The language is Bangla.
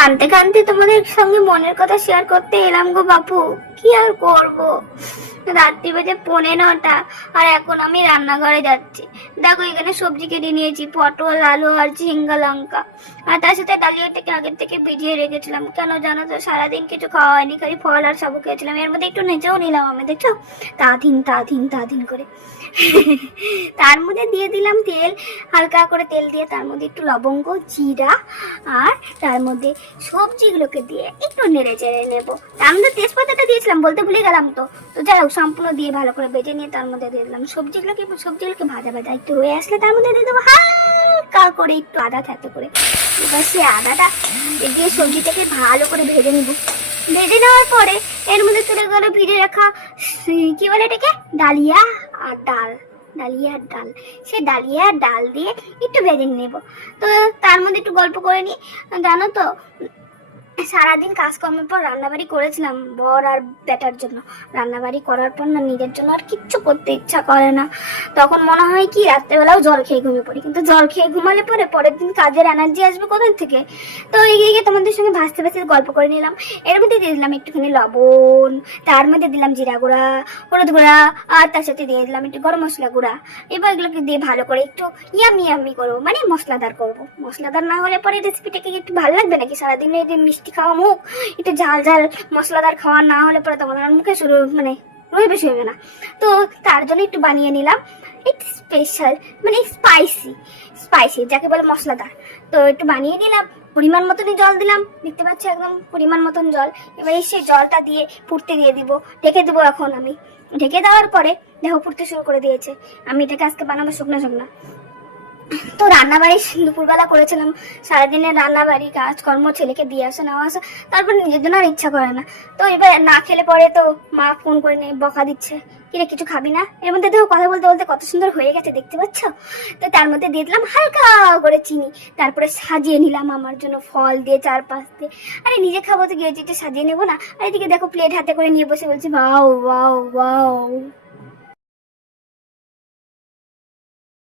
কাঁদতে কাঁদতে তোমাদের সঙ্গে মনের কথা শেয়ার করতে এলাম গো বাপু। কি আর করবো, রাত্রি বাজে 9:45 আর এখন আমি রান্নাঘরে যাচ্ছি। দেখো এখানে সবজি কেটে নিয়েছি, পটল, আলু আর ঝিঙ্গা লঙ্কা, আর তার সাথে ডালিয়াটাকে আগের থেকে ভিজিয়ে রেখেছিলাম। কেন জানো তো, সারাদিন কিছু খাওয়া হয়নি, খালি ফল আর সাবু খেয়েছিলাম। এর মধ্যে একটু নেচেও নিলাম আমি, দেখছো, তাধিন তাধিন তাধিন করে। তার মধ্যে দিয়ে দিলাম তেল, হালকা করে তেল দিয়ে তার মধ্যে একটু লবঙ্গ, জিরা, আর তার মধ্যে সবজিগুলোকে দিয়ে একটু নেড়ে চেড়ে নেবো। তার মধ্যে তেজপাতাটা দিয়েছিলাম, বলতে ভুলে গেলাম। তো যাই হোক, সম্পূর্ণ দিয়ে ভালো করে ভেজে নিয়ে তার মধ্যে দিয়ে দিলাম সবজিগুলোকে ভাজা ভাজা একটু হয়ে আসলে তার মধ্যে দিয়ে দেবো হালকা করে একটু আদা থেতো করে। এবার সে আদাটা দিয়ে সবজিটাকে ভালো করে ভেজে নিব। ভেজে নেওয়ার পরে এর মধ্যে চলে গেল ভিজে রাখা, কি বলে এটাকে, ডালিয়া আর ডাল। সে ডালিয়া আর ডাল দিয়ে একটু ভেজে নেব। তো তার মধ্যে একটু গল্প করে নিই। জানো তো, সারাদিন কাজকর্মের পর রান্নাবাড়ি করেছিলাম বর আর বেটার জন্য। রান্নাবাড়ি করার পর না নিজের জন্য আর কিচ্ছু করতে ইচ্ছা করে না। তখন মনে হয় কি রাত্রেবেলাও জল খেয়ে ঘুমিয়ে পড়ি, কিন্তু জল খেয়ে ঘুমালে পরে পরের দিন কাজের এনার্জি আসবে কোথা থেকে। তো এগিয়ে গিয়ে তোমাদের সঙ্গে ভাসতে ভাসতে গল্প করে নিলাম। এর মধ্যে দিয়ে দিলাম একটুখানি লবণ, তার মধ্যে দিলাম জিরা গুঁড়া, হলুদ গুঁড়া, আর তার সাথে দিয়ে দিলাম একটু গরম মশলা গুঁড়া। এবার এগুলোকে দিয়ে ভালো করে একটু ইয়ামি করবো, মানে মশলাদার করবো। মশলাদার না হলে পরে রেসিপিটাকে একটু ভালো লাগবে নাকি? সারাদিন এই মিষ্টি খাওয়া মুখ, একটু ঝাল ঝাল মশলাদার খাওয়া না হলে পরে তোমাদের মুখে শুরু মানে রয়ে বেশি হবে না। তো তার জন্য একটু বানিয়ে নিলাম একটু স্পেশাল, মানে স্পাইসি যাকে বলে মশলাদার। তো একটু বানিয়ে নিলাম, পরিমাণ মতনই জল দিলাম, দেখতে পাচ্ছি একদম পরিমাণ মতন জল। এবার সেই জলটা দিয়ে ফুটতে দিয়ে দিব, ঢেকে দেবো। এখন আমি ঢেকে দেওয়ার পরে দেখো ফুটতে শুরু করে দিয়েছে। আমি এটাকে আজকে বানাবো শুকনো শুকনো। তো রান্নাবাড়ি দুপুরবেলা করেছিলাম, সারাদিনের রান্নাবাড়ি কাজকর্ম, ছেলেকে দিয়ে আসা নেওয়া আসা, তারপর নিজের জন্য আর ইচ্ছা করে না। তো এবার না খেলে পরে তো মা ফোন করে নিয়ে বকা দিচ্ছে, কিরে কিছু খাবি না? এর মধ্যে দেখো কথা বলতে বলতে কত সুন্দর হয়ে গেছে, দেখতে পাচ্ছ? তো তার মধ্যে দিয়ে দিলাম হালকা করে চিনি, তারপরে সাজিয়ে নিলাম আমার জন্য ফল দিয়ে চারপাশ দিয়ে। আরে নিজে খাবো তো গিয়ে সাজিয়ে নেবো না? আর এদিকে দেখো প্লেট হাতে করে নিয়ে বসে বলছি ওয়াও ওয়াও ওয়াও।